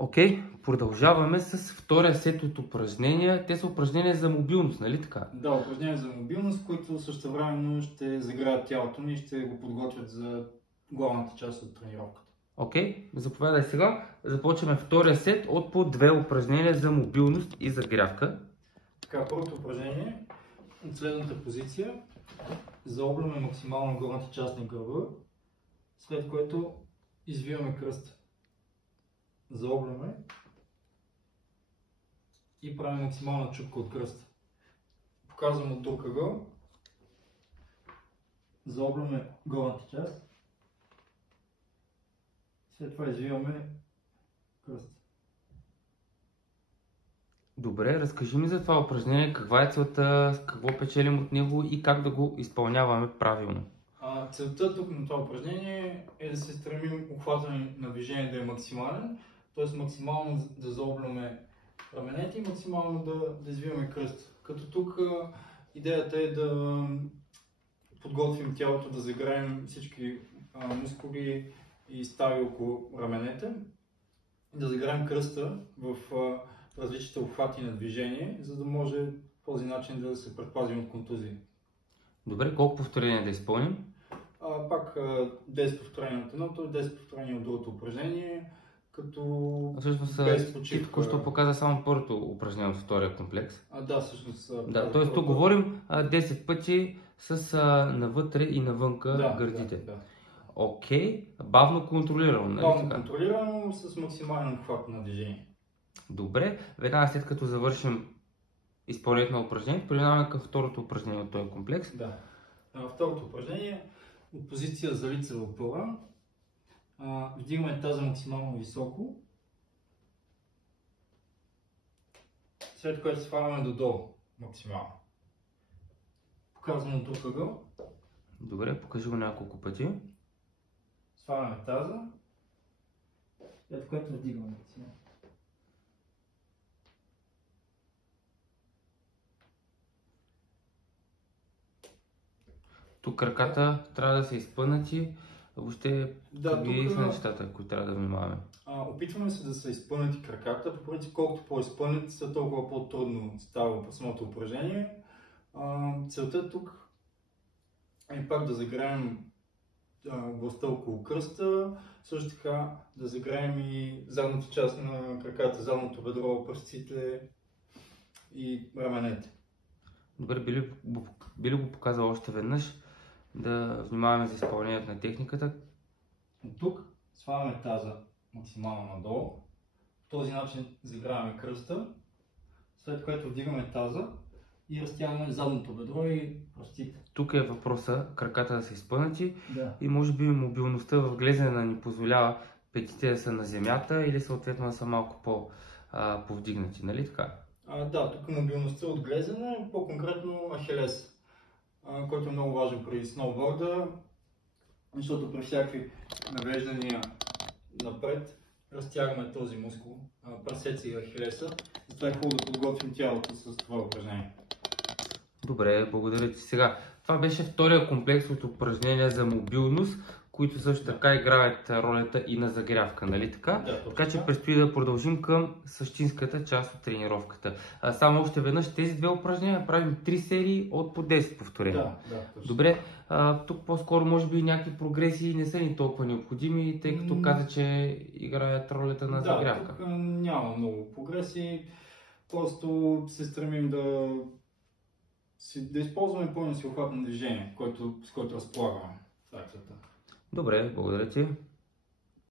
Окей, продължаваме с втория сет от упражнения. Те са упражнения за мобилност, нали така? Да, упражнения за мобилност, които същевременно ще загреят тялото ни и ще го подготвят за главната част от тренировката. Окей, заповядай сега. Започваме втория сет от по две упражнения за мобилност и загрявка. Така, първото упражнение от следната позиция. Заобляме максимално горната част на гърба, след което извиваме кръста. Заобляме и правим максимална чупка от кръста. Показвам от друг ъгъл. Заобляме горната част. След това извиваме кръста. Добре, разкажи ми за това упражнение, каква е целта, какво печелим от него и как да го изпълняваме правилно. Целта тук на това упражнение е да се стремим обхватът на движение да е максимален, т.е. максимално да заоблюме раменете и максимално да извиваме кръст. Като тук идеята е да подготвим тялото, да загреем всички мускули и стави около раменете, да загреем кръста в различните обхвати на движение, за да може по този начин да се предпазим от контузии. Добре, колко повторения да изпълним? Пак 10 повторения от едното и 10 повторения от другото упражнение, като Всъщност без почивка. ти току-що показа само първото упражнение от втория комплекс. Да, всъщност. Да, т.е. тук говорим 10 пъти с навътре и навънка гърдите. Да. Окей, бавно контролирано, нали? Бавно контролирано с максимален обхват на движение. Добре, веднага след като завършим изпълнението на упражнението, преминаваме към второто упражнение от този комплекс. Да. Второто упражнение от позиция за лицева пъла. Вдигаме таза максимално високо, след което сваляме додолу максимално. Показвам от друг ъгъл. Добре, покажи го няколко пъти. Сваляме таза, след което вдигаме максимално. Тук краката трябва да са изпънати. Въобще, какви са нещата, които трябва да внимаваме? Опитваме се да са изпънати краката. По принцип, колкото по-изпънати са, толкова по-трудно става по самото упражнение. Целта тук е пак да загреем властта около кръста, също така да загреем и задната част на краката, задното бедро, пръстците и раменете. Добре, би ли го показал още веднъж? Да внимаваме за изпълнението на техниката. От тук сваляме таза максимално надолу. По този начин загряваме кръста, след което вдигаме таза и разтягаме задното бедро и пръстите. Тук е въпроса краката да са изпънати и може би мобилността в глезена ни позволява петите да са на земята или съответно да са малко по-повдигнати, нали така? Да, тук мобилността от глезена, по-конкретно ахилес, който е много важен при сноуборда, защото при всякакви навеждания напред разтягаме този мускул, прасеца и ахилеса. Затова е хубаво да подготвим тялото с това упражнение. Добре, благодаря ти. Сега, това беше втория комплекс от упражнения за мобилност, които също така играят ролята и на загрявка, нали така? Да, така че предстои да продължим към същинската част от тренировката. Само още веднъж тези две упражнения правим 3 серии от по 10 повторения. Да, добре, тук по-скоро може би някакви прогресии не са ни толкова необходими, тъй като каза, че играят ролята на загрявка. Тук няма много прогресии, просто се стремим да използваме пълно всеобхватно движение, с което разполагаме. Добре, благодаря ти.